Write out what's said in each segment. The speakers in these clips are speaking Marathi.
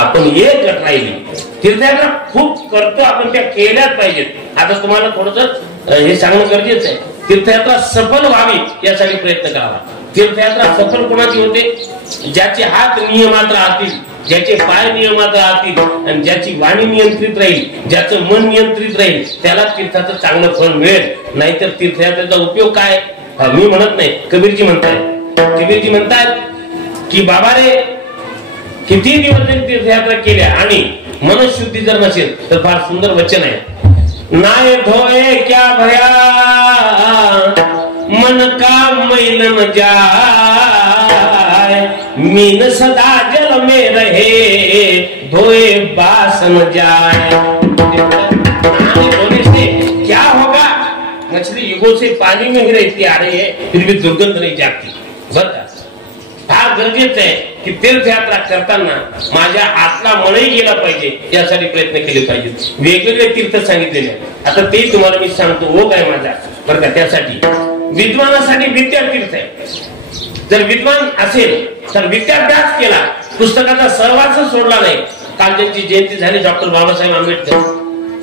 आपण एक गट राहिली. तीर्थयात्रा खूप करतो आपण, त्या केल्याच पाहिजेत. आता तुम्हाला थोडस हे सांगणं गरजेचं आहे. तीर्थयात्रा सफल व्हावी यासाठी प्रयत्न करावा. तीर्थयात्रा सफल कोणाची होते? ज्याचे हात नियमात राहतील, ज्याचे पाय नियमात राहतील आणि ज्याची वाणी नियंत्रित राहील, ज्याचं मन नियंत्रित राहील, त्याला तीर्थाचं चांगलं फळ मिळेल. नाहीतर तीर्थयात्रेचा उपयोग काय? मी म्हणत नाही, कबीरजी म्हणतात की बाबा रे, किती दिवस जरी तीर्थयात्रा केल्या आणि मनशुद्धी जर नसेल तर फार सुंदर वचन आहे. नाय धोए क्या भया मन का मैल न जाय, मीन सदा जल में रहे धोए बास न जाए. धोने से क्या होगा? मछली युगों से पानी में ही रहती आ रही है, फिर भी दुर्गंध नहीं जाती. बरं, फार गरजेचं आहे की तीर्थयात्रा करताना माझ्या आतला मनही गेला पाहिजे, यासाठी प्रयत्न केले पाहिजे. वेगवेगळे तीर्थ सांगितलेले आता ते तुम्हाला मी सांगतो. हो काय माझा बरं का. त्यासाठी विद्वानासाठी विद्यातीर्थ आहे. जर विद्वान असेल तर विद्याभ्यास केला, पुस्तकाचा सहवास सोडला नाही. काल त्यांची जयंती झाली, डॉक्टर बाबासाहेब आंबेडकर.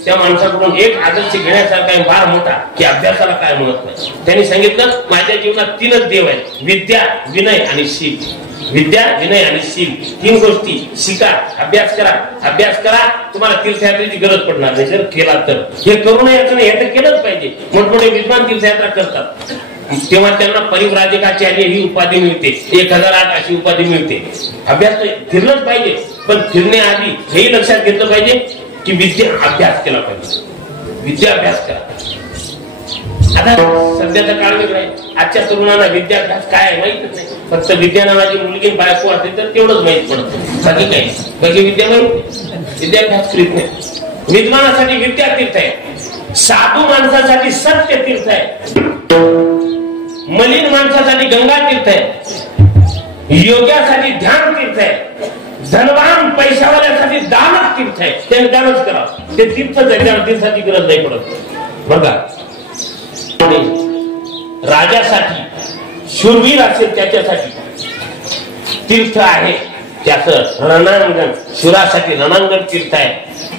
त्या माणसाकडून एक आदर्श घेण्यासारखा आहे फार मोठा, की अभ्यासाला काय म्हणत नाही. त्यांनी सांगितलं माझ्या जीवनात 3च देव आहेत, विद्या, विनय आणि शील. विद्या, विनय आणि शील, 3 गोष्टी शिका, अभ्यास करा. तुम्हाला तीर्थयात्रेची गरज पडणार नाही जर केला तर. हे करू नये याचं नाही, हे तर केलंच पाहिजे. मोठमोठे विद्वान तीर्थयात्रा करतात तेव्हा त्यांना परिव्राजकाचार्य ही उपाधी मिळते, 1008 अशी उपाधी मिळते. अभ्यास फिरलंच पाहिजे, पण फिरण्याआधी हेही लक्षात घेतलं पाहिजे की विद्या अभ्यास केला पाहिजे. विद्याभ्यास करा. आता सध्याचा काळ वेगळा आहे. आजच्या तरुणांना विद्याभ्यास काय आहे माहितच नाही. फक्त विद्या नावाची मुलगी बायको असते तर तेवढंच माहित पडतं, बाकी काय. बाकी विद्या विद्याभ्यास करीत नाही. विद्वानासाठी विद्यातीर्थ आहे, साधू माणसासाठी सत्य तीर्थ आहे, मलिन माणसासाठी गंगा तीर्थ आहे, योग्यासाठी ध्यान तीर्थ आहे, धनवान पैशावाल्यासाठी दानच तीर्थ आहे. त्याने दानच करा, ते तीर्थच आहे, त्याला तीर्थाची गरज नाही पडत. बघा, राजासाठी शूरवीर असेल त्याच्यासाठी तीर्थ आहे त्याचं रणांगण. शूरासाठी रणांगण तीर्थ आहे.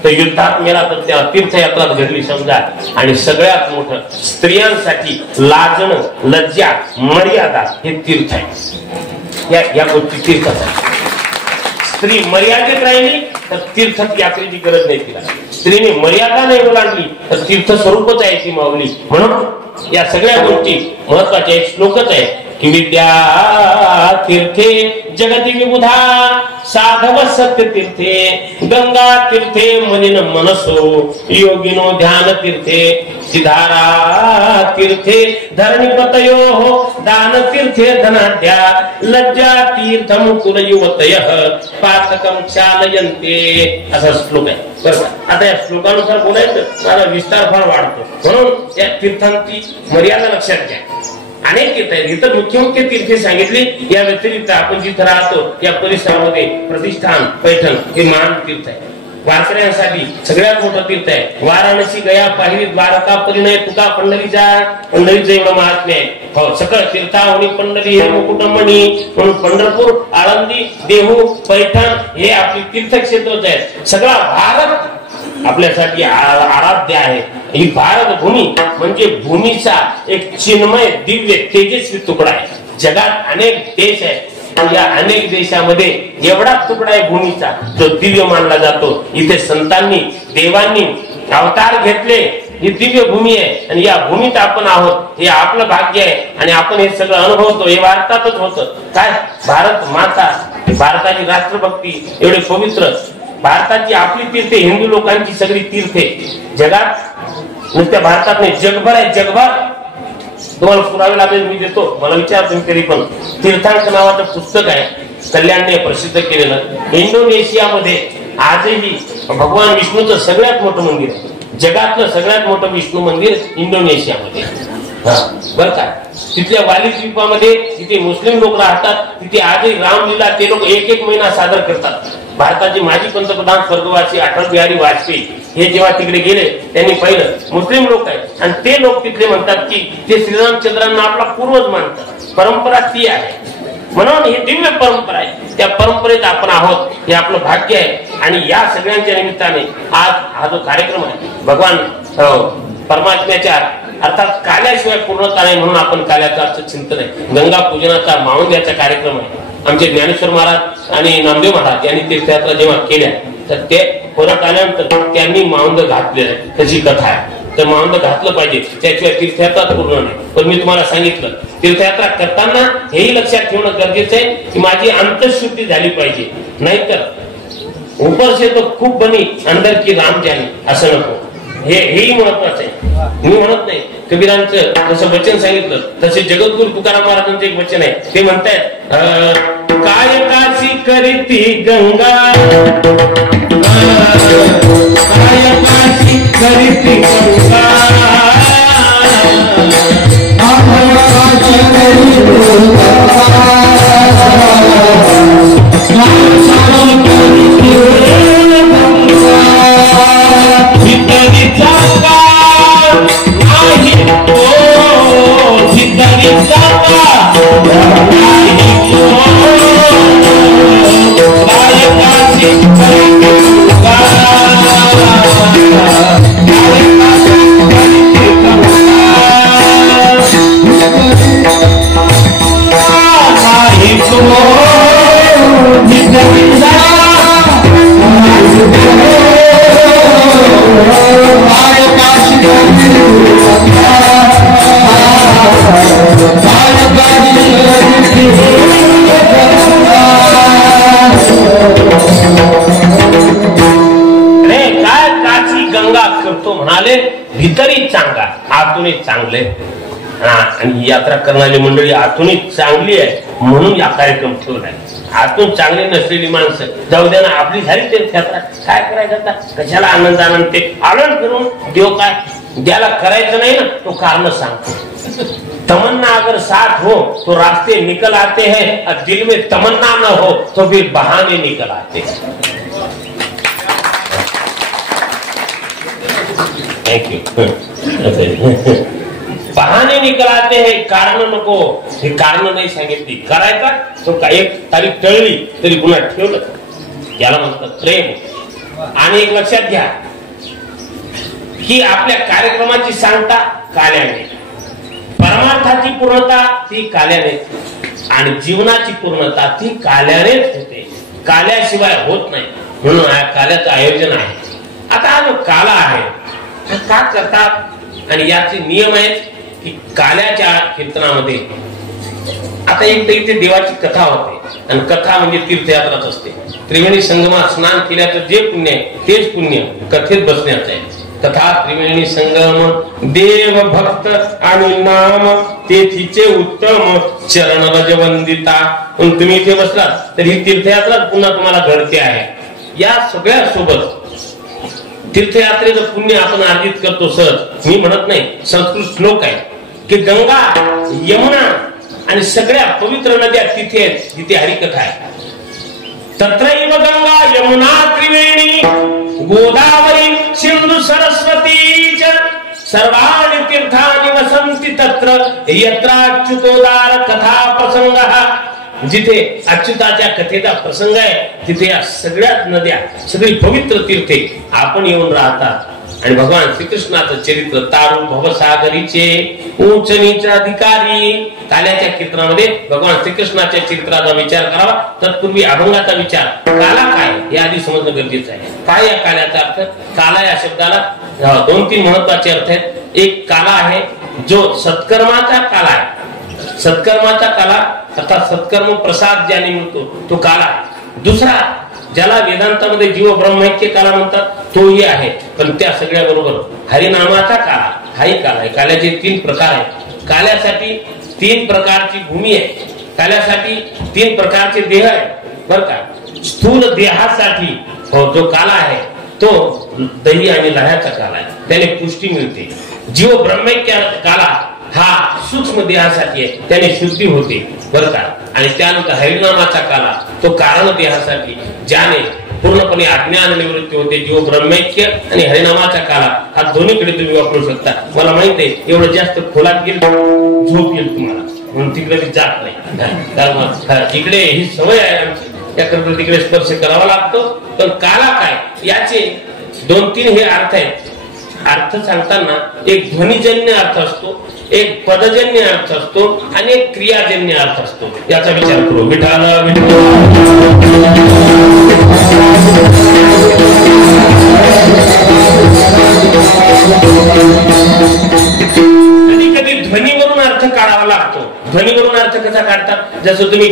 तर युद्धात मेला तर त्याला तीर्थयात्रा घडली समजा. आणि सगळ्यात मोठं स्त्रियांसाठी लाजणं, लज्जा, मर्यादा हे तीर्थ आहे. या गोष्टी तीर्थ आहे. स्त्री मर्यादेत राहिली तर तीर्थयात्रेची गरज नाही तिला. स्त्रीने मर्यादा नाही ओलांडली तर तीर्थ स्वरूपच आहे ती माऊली. म्हणून या सगळ्या गोष्टी महत्वाच्या आहेत. श्लोकच आहे की विद्या तीर्थे जगती विबुधा साधव सत्य तीर्थे गंगा तीर्थे मलिन मनसो योगिनो ध्यान तीर्थे सिधारा तीर्थे धरणीपतयो दान तीर्थे धनाढ्या लज्जा तीर्थ मुकुल युवतयः पातकं चालयन्ते. असा श्लोक आहे. बरोबर. आता या श्लोकानुसार बोलायचं मला विस्तार फार वाढतो, म्हणून या तीर्थांची मर्यादा लक्षात घ्या. अनेक तीर्थ आहेत. इथं मुख्य मुख्य तीर्थे सांगितली. या व्यतिरिक्त आपण जिथं राहतो या परिसरामध्ये प्रतिष्ठान, पैठण हे महान तीर्थ आहे. वारकऱ्यांसाठी सगळ्यात मोठं तीर्थ आहे. वाराणसी, गया, पाहिली, द्वारका, परिणय, तुका, पंढरीचं एवढं महात्म्य आहे. हो, सकळ तीर्थावनी पंढरी हे मुकुटमणी म्हणून पंढरपूर, आळंदी, देहू, पैठण हे आपली तीर्थक्षेत्रच आहेत. सगळा भारत आपल्यासाठी आराध्य आहे. ही भारत भूमी म्हणजे भूमीचा एक चिन्मय, दिव्य, तेजस्वी तुकडा आहे. जगात अनेक देश आहेत. या अनेक देशामध्ये एवढा तुकडा आहे भूमीचा जो दिव्य मानला जातो. इथे संतांनी, देवांनी अवतार घेतले. ही दिव्य भूमी आहे आणि या भूमीत आपण आहोत. हे आपलं भाग्य आहे आणि आपण हे सगळं अनुभवतो. हे भारतातच होतं. काय भारत माता, भारताची राष्ट्रभक्ती एवढे पवित्र. भारताची आपली तीर्थे, हिंदू लोकांची सगळी तीर्थे जगात नुसत्या भारतात नाही, जगभर आहे. जगभर तुम्हाला पुरावे लागेल, मी देतो. मला विचार तुम्ही तरी पण. तीर्थांक नावाचं पुस्तक आहे, कल्याणने प्रसिद्ध केलेलं. इंडोनेशियामध्ये आजही भगवान विष्णूचं सगळ्यात मोठं मंदिर आहे. जगातलं सगळ्यात मोठं विष्णू मंदिर इंडोनेशियामध्ये. बर का. तिथल्या वाली द्वीपामध्ये जिथे मुस्लिम लोक राहतात तिथे आजही रामलीला ते लोक 1 महिना सादर करतात. भारताचे माजी पंतप्रधान स्वर्गवासी अटल बिहारी वाजपेयी हे जेव्हा तिकडे गेले त्यांनी पाहिलं मुस्लिम लोक आहेत आणि ते लोक तिथले म्हणतात की ते श्रीरामचंद्रांना आपला पूर्वज मानतात. परंपरा ती आहे. म्हणून ही दिव्य परंपरा आहे. त्या परंपरेत आपण आहोत. हे आपलं भाग्य आहे. आणि या सगळ्यांच्या निमित्ताने आज हा जो कार्यक्रम आहे भगवान परमात्म्याच्या अर्थात काल्याशिवाय पूर्णता नाही म्हणून आपण काल्याचं अर्थ चिंतन आहे. गंगा पूजनाचा मावंद्याचा कार्यक्रम आहे. आमचे ज्ञानेश्वर महाराज आणि नामदेव महाराज यांनी तीर्थयात्रा जेव्हा केल्या तर ते परत आल्यानंतर त्यांनी मावंद घातलेलं आहे. त्याची कथा आहे. तर मावंद घातलं पाहिजे त्याशिवाय तीर्थयात्रा पूर्ण नाही. पण मी तुम्हाला सांगितलं तीर्थयात्रा करताना हेही लक्षात ठेवणं गरजेचं आहे की माझी अंतःशुद्धी झाली पाहिजे. नाहीतर ऊपर से तो खूप बनी अंदर की राम जानी असं नको. हेही महत्वाचं आहे. मी म्हणत नाही कबीरांचं जसं वचन सांगितलं तसे जगद्गुरु तुकाराम महाराजांचं एक वचन आहे. ते म्हणतायत काय काशी करीती गंगा काय काशी करीती गंगा भीतरी चांगला आतूनही चांगले. आणि यात्रा करणारी मंडळी आतूनही चांगली आहे म्हणून या कार्यक्रम ठेवलाय. आतून चांगली नसलेली माणसं जाऊ द्या ना आपली झाली तीर्थयात्रा काय करायचं कशाला आनंद आनंद ते आनंद करून देव काय द्याला करायचं नाही ना तो कारण सांगतो. तमन्ना अगर साथ हो तो रास्ते निकल आते हैं और दिल में तमन्ना न हो तो फिर बहाने निकल आते हैं. थँक्यू. बहाने निकल आते हैं कारण नको. हे कारण नाही सांगितली करायचा तो एक तारीख टळली तरी पुन्हा ठेवलं याला म्हणतात प्रेम. आणि एक लक्षात घ्या की आपल्या कार्यक्रमाची सांगता काल्याने परमार्थाची पूर्णता ती काल्याने आणि जीवनाची पूर्णता ती काल्यानेच होते. काल्याशिवाय होत नाही म्हणून काल्याचं आयोजन आहे. आता हा जो काला आहे का करतात आणि याचे नियम आहेत की काल्याच्या कीर्तनामध्ये आता एक तर इथे देवाची कथा होते आणि कथा म्हणजे तीर्थयात्राच असते. त्रिवेणी संगमात स्नान केल्याचं जे पुण्य आहे तेच पुण्य कथेत बसण्याचं आहे. कथा त्रिवेणी संगम देव भक्त आणि नाम तेथीचे उत्तम चरण रजवंदिता. तुम्ही इथे बसलात तर ही तीर्थयात्रा पुन्हा तुम्हाला घडते आहे. या सगळ्या सोबत तीर्थयात्रेचं पुण्य आपण अर्जित करतो सहज. मी म्हणत नाही संस्कृत श्लोक आहे की गंगा यमुना आणि सगळ्या पवित्र नद्या तिथे आहेत जिथे हरिकथा आहे. तत्रैव गंगा यमुना त्रिवेणी गोदावरी सिंधू सरस्वती च सर्वाणि तीर्थानि वसन्ति तत्र यत्राच्युतोदार कथा प्रसंगः. जिथे अच्युताच्या कथेचा प्रसंग आहे तिथे या सगळ्या नद्या सगळी पवित्र तीर्थे आपण येऊन राहतात. आणि भगवान श्रीकृष्णाचं चरित्र तारू भवसागरीचे उंच नीच अधिकारी. काल्याच्या कीर्तनामध्ये भगवान श्रीकृष्णाच्या चरित्राचा विचार करावा. तत्पूर्वी अभंगाचा विचार काला काय हे आधी समजणं गरजेचं आहे. काय या काल्याचा अर्थ? काला या शब्दाला 2-3 महत्वाचे अर्थ आहेत. एक काला आहे जो सत्कर्माचा काला आहे. सत्कर्माचा काला अर्थात सत्कर्म प्रसाद ज्याने मिळतो तो काला. दुसरा ज्याला वेदांतामध्ये जीव ब्रह्मैक्य काला म्हणतात तोही आहे. पण त्या सगळ्या बरोबर हरिनामाचा काला हाही काला आहे. काल्याचे 3 प्रकार आहेत. काल्यासाठी 3 प्रकारची भूमी आहे. काल्यासाठी 3 प्रकारचे देह आहे बर का. स्थूल देहासाठी जो काला आहे तो दही आणि लह्याचा काला आहे. त्याने पुष्टी मिळते. जीव ब्रह्मैक्य काला हा सूक्ष्म देहासाठी आहे त्याने शुद्धी होते बर का. आणि त्यानंतर हरिनामाचा काला तो कारण देहासाठी ज्याने पूर्णपणे अज्ञान निवृत्ती होते. जीव ब्रह्मैक्य आणि हरिनामाचा काला हा दोन्हीकडे तुम्ही वापरू शकता. मला माहित आहे एवढं जास्त खोलात गेल झोप येईल तुम्हाला म्हणून तिकडे जात नाही. कारण इकडे ही सवय आहे आमची त्याकरता तिकडे स्पर्श करावा लागतो पण काला काय याचे 2-3 हे अर्थ आहेत. अर्थ सांगताना एक ध्वनिजन्य अर्थ असतो, एक पदजन्य अर्थ असतो आणि एक क्रियाजन्य अर्थ असतो. याचा विचार करू. विठाल कधी कधी ध्वनीवरून अर्थ काढावा लागतो. ध्वनीवरून अर्थ कसा काढतात? जसं तुम्ही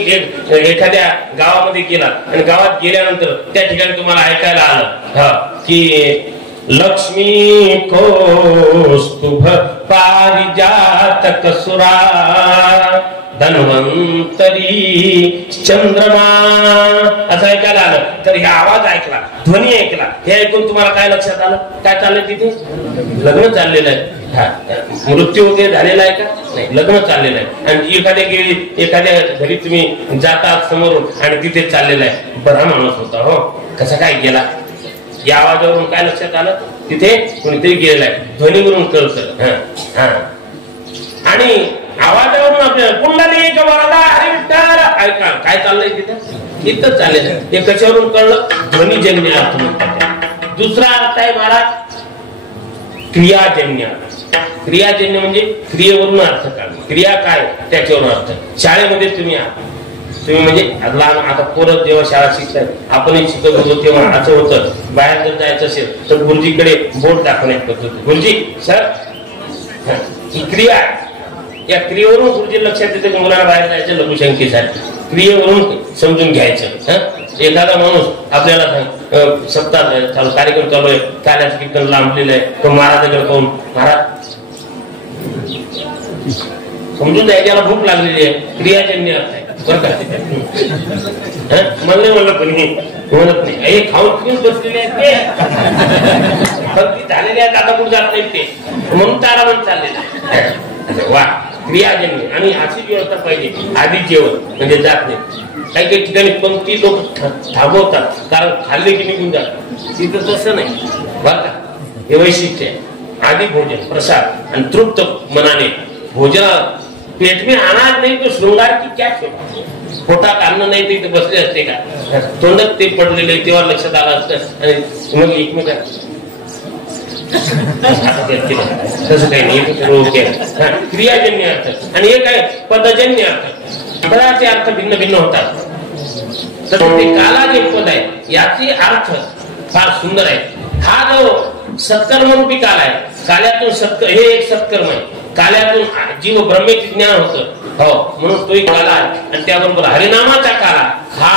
एखाद्या गावामध्ये गेलात आणि गावात गेल्यानंतर त्या ठिकाणी तुम्हाला ऐकायला आलं की लक्ष्मी कौस्तुभ पारिजातक सुरा धन्वंतरी चंद्रमा असं ऐकायला आलं. तर हे आवाज ऐकला, ध्वनी ऐकला, हे ऐकून तुम्हाला काय लक्षात आलं? काय चाललंय तिथे? लग्न चाललेलं आहे. मृत्यू वगैरे झालेला आहे का? नाही, लग्न चाललेलं आहे. आणि एखाद्या घरी तुम्ही जातात समोरून आणि तिथे चाललेलं आहे. बरा माणूस होता हो, कसा काय गेला? या आवाजावरून काय लक्षात आलं? तिथे कोणीतरी गेलेला आहे. ध्वनीवरून कळतं. आणि आवाजावरून आपल्याला कुंडली एक वरदा हरी विठ्ठल ऐका काय चाललंय तिथं? इथं चाललेलं आहे. हे कशावरून कळलं? ध्वनीजन्य अर्थ म्हणतात. दुसरा अर्थ आहे महाराज क्रियाजन्य. क्रियाजन्य म्हणजे क्रियेवरून अर्थ काढणं. क्रिया काय त्याच्यावरून अर्थ. शाळेमध्ये तुम्ही म्हणजे लहान आता पोरं जेव्हा शाळा शिकतात, आपणही शिकत होतो तेव्हा असं होतं, बाहेर जर जायचं असेल तर गुरुजीकडे बोट दाखवण्यात पद्धत होती. गुरुजी सर ही क्रिया आहे. या क्रियेवरून गुरुजी लक्षात येते की मुलाला बाहेर जायचं लघुशंकेसाठी. क्रियेवरून समजून घ्यायचं. एखादा माणूस आपल्याला सप्ताह चालू कार्यक्रम चालू आहे, कार्याचं कीर्तन लांबलेलं आहे, तो महाराजाकडे पाहून महाराज समजून जायचं याला भूक लागलेली आहे. क्रियाजन्य अर्थ आहे. म्हणलं पण म्हणत नाही. हे खाऊन पिऊन बसलेले आहेत ते झालेले आहेत, आता कुठे जात नाहीत ते, म्हणून तारा म्हणून चाललेलं आहे. वा क्रियाजन्य. आणि अशी व्यवस्था पाहिजे. आधी जेवण म्हणजे जात नाही. काही काही ठिकाणी पंक्ती लोक थांबवतात कारण खाल्ले की निघून जातात. तिथं तसं नाही बरं का. हे वैशिष्ट्य आहे. आधी भोजन प्रसाद आणि तृप्त मनाने भोजन. पेट में अनाज नाही तो शृंगार की क्या पोटात अन्न नाही ते बसले असते का? तोंडात ते पडलेले तेव्हा लक्षात आलं असतं. आणि मग एकमेकांना तसं काही नाही. क्रियाजन्य अर्थ आणि एक आहे पदजन्य अर्थ. पदाचे अर्थ भिन्न भिन्न होतात. तर ते काला जे पद आहे याचे अर्थ फार सुंदर आहे. हा जो सत्कर्मरूपी काल आहे, काल्यातून हे एक सत्कर्म आहे. काल्यातून जीव ब्रह्मेचे ज्ञान होतं हो, म्हणून तोही काला आहे. आणि त्याबरोबर हरिनामाचा काला हा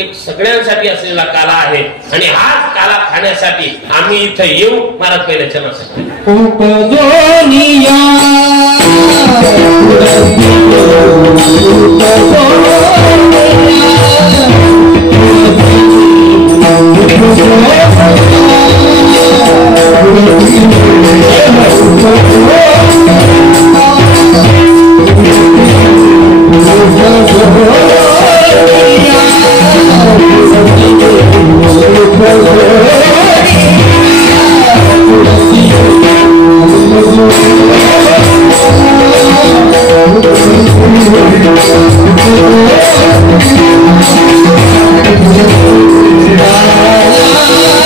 एक सगळ्यांसाठी असलेला काला आहे. आणि हाच काला खाण्यासाठी आम्ही इथं येऊ. महाराज पहिल्या चरणासाठी Yeah.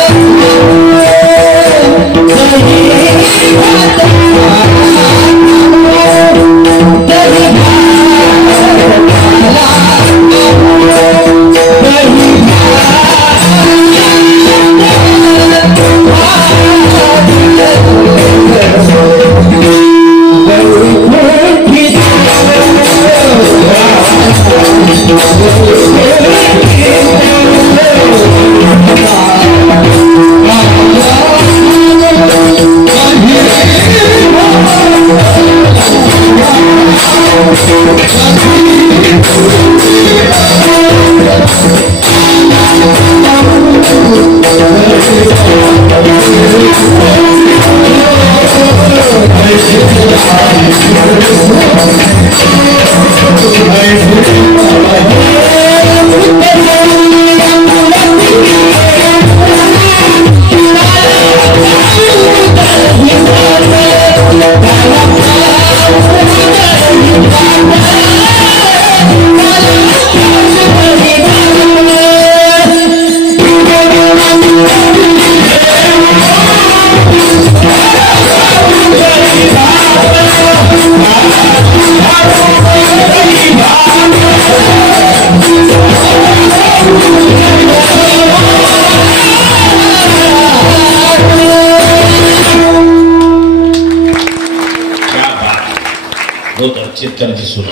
शेतकऱ्याची सून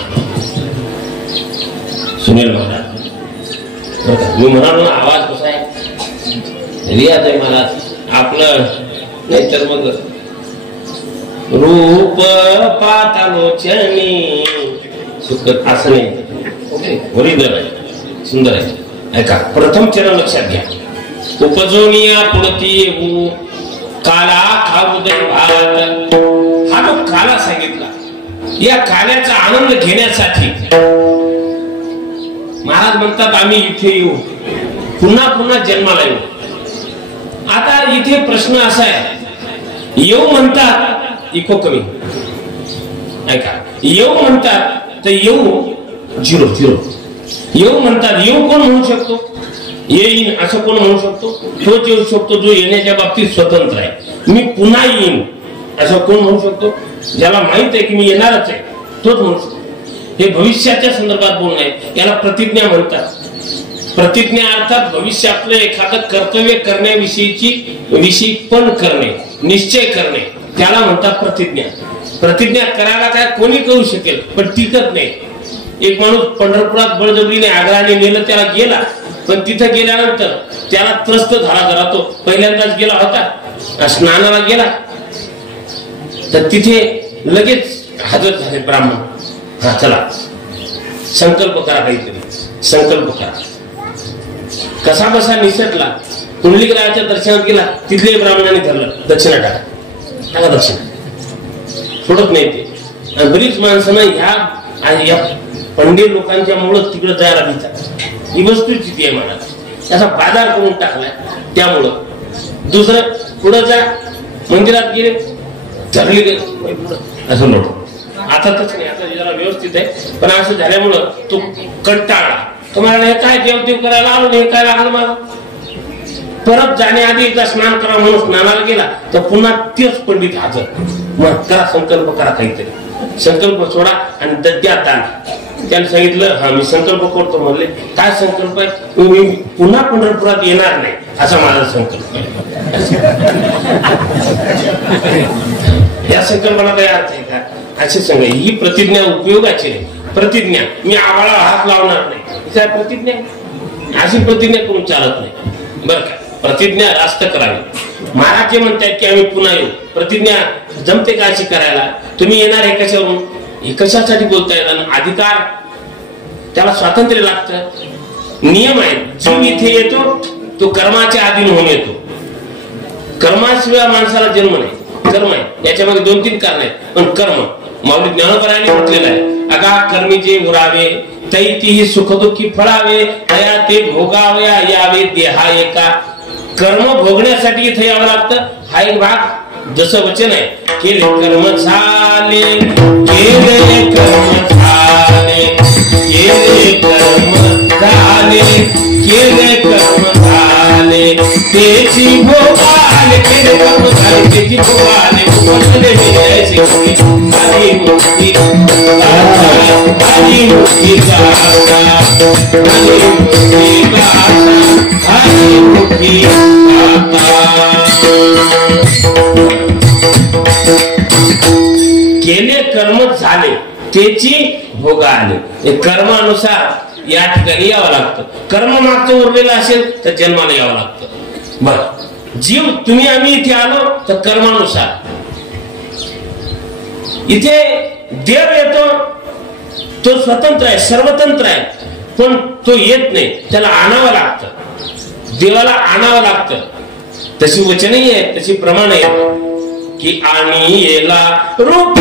सुनील महाराज. मी म्हणालो ना आवाज कसा आहे, रियाज आहे मला आपलं, नाही तर मग रूप पातालोचनी सुख असं नाही, ओरिजिनल आहे, सुंदर आहे. ऐका, प्रथम चरण लक्षात घ्या. उपजोनिया पुढती येऊ काला खाऊदय भात. हा जो काला सांगितला, या काल्याचा आनंद घेण्यासाठी महाराज म्हणतात आम्ही इथे येऊ, पुन्हा पुन्हा जन्माला येऊ. आता इथे प्रश्न असा आहे, येऊ म्हणतात इको कमी, ऐका, येऊ म्हणतात तर येऊ झिरो झिरो. येऊ म्हणतात, येऊ कोण म्हणू शकतो, येईन असं कोण म्हणू शकतो, तोच येऊ शकतो जो येण्याच्या बाबतीत स्वतंत्र आहे. मी पुन्हा येईन असं कोण म्हणू शकतो, ज्याला माहित आहे की मी येणारच आहे तोच म्हणू शकतो. हे भविष्याच्या संदर्भात बोलणं आहे, याला प्रतिज्ञा म्हणतात. प्रतिज्ञा अर्थात भविष्यातलं एखादं कर्तव्य करण्याविषयी पण करणे, निश्चय करणे, त्याला म्हणतात प्रतिज्ञा. प्रतिज्ञा करायला काय कोणी करू शकेल, पण टिकत नाही. एक माणूस पंढरपुरात बळजबरीने आग्रहाने नेलं, त्याला गेला, पण तिथं गेल्यानंतर त्याला त्रस्त झाला. जरा तो पहिल्यांदाच गेला होता, स्नानाला गेला, तर तिथे लगेच हजर झाले ब्राह्मण. हा चला संकल्प करा, काहीतरी संकल्प करा. कसा बसा निसटला, कुंडलिकरायाच्या दर्शनात गेला, तिथले ब्राह्मणाने धरलं, दक्षिणा टाका दक्षिणा, सोडत नाही ते. आणि बरीच माणसं ह्या पंडित लोकांच्या मुळे तिकडे जायला भितात. ही वस्तुस्थिती आहे महाराज, त्याचा बाजार करून टाकलाय. त्यामुळं दुसरं पुढे जा, मंदिरात गेले धरली असं नव्हतं. आता तसं नाही, आता जरा व्यवस्थित आहे, पण असं झाल्यामुळं तो कंटाळला. तुम्हाला हे काय देवदेव करायला आलो, हे काय लागलं मला. परत जाण्याआधी एकदा स्नान करा म्हणून स्नानाला गेला, तर पुन्हा तेच पंडित हजर. मग करा संकल्प करा, काहीतरी संकल्प सोडा आणि द्या दान. त्याने सांगितलं हा मी संकल्प करतो. म्हणले काय संकल्प आहे, मी पुन्हा पंढरपुरात येणार नाही असा माझा संकल्प आहे. या संकल्पाला काही अर्थ आहे का असे सांगा. ही प्रतिज्ञा उपयोगाची नाही. प्रतिज्ञा मी आवाळा हात लावणार नाही, काय प्रतिज्ञा, अशी प्रतिज्ञा करून चालत नाही बरं का. प्रतिज्ञा रास्त करावी. महाराज जे म्हणतात की आम्ही पुन्हा येऊ, प्रतिज्ञा जमते का अशी करायला. तुम्ही येणार आहे कशावरून, हे कशासाठी बोलतायत. आणि अधिकार त्याला स्वातंत्र्य लागतं, नियम आहे. जो इथे येतो तो कर्माच्या अधीन होऊन येतो. कर्माशिवाय माणसाला जन्म नाही. कर्म आहे, याच्यामध्ये 2-3 कारण आहेत, पण कर्म माऊली ज्ञानोबरायांनी म्हटलेलं आहे. अगा कर्मी जे उरावे तैतीही सुखदुःखी फळावे, तया ते भोगावया यावे देहा एका. कर्म भोगण्यासाठी इथे यावं लागतं. हा एक भाग. जसं वचन आहे, केले कर्म झाले, केले कर्म झाले, केले कर्म झाले, केले कर्म झाले, त्याची भोगाले, केले कर्म झाले, त्याची भोगाले, भोगले मिळायची आधी मुक्ती, आधी मुक्ती जाता, आधी मुक्ती जाता, आधी मुक्ती जाता. केले कर्म झाले, त्याची भोग आले. कर्मानुसार या ठिकाणी यावं लागतं. कर्म मागचं उरलेलं असेल तर जन्माला यावं लागतं. बरं, जीव तुम्ही आम्ही इथे आलो तर कर्मानुसार. इथे देव येतो, तो स्वतंत्र आहे, सर्वतंत्र आहे, पण तो येत नाही, त्याला आणावं लागतं. देवाला आणावं लागतं. तशी वचनही आहे, तशी प्रमाण आहे की आणि येला रूप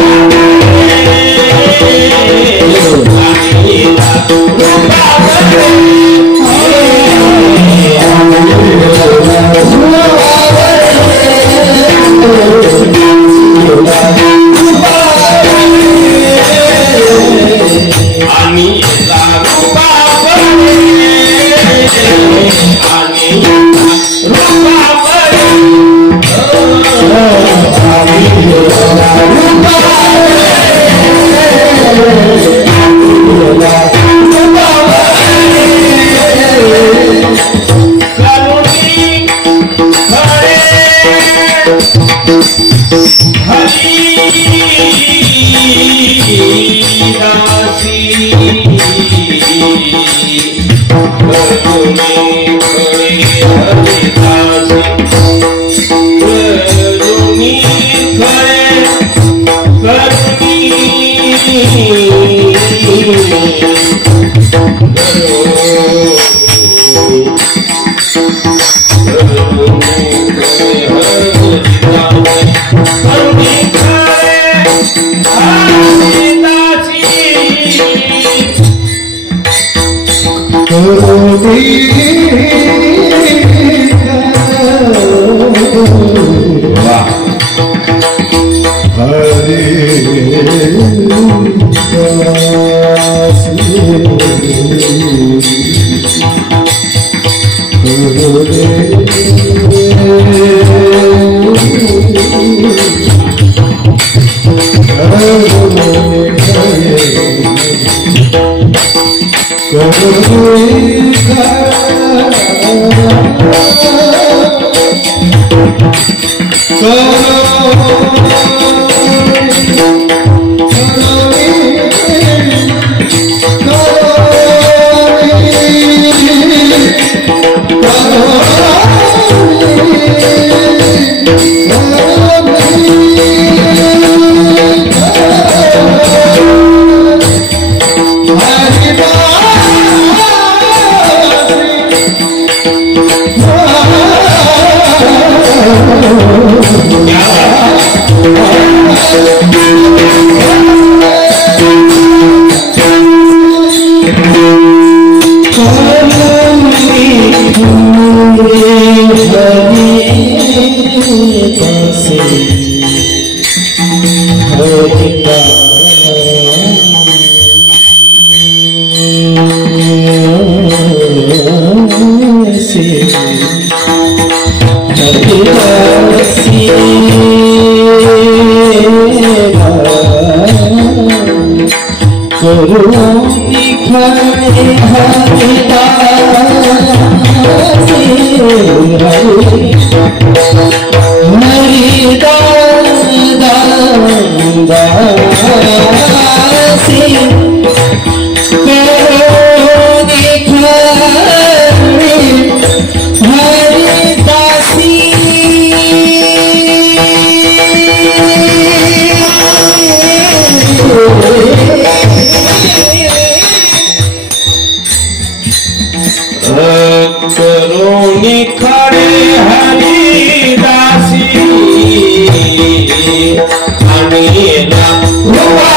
दासी करुणी खरे हरिदासी करुणी खरे Amina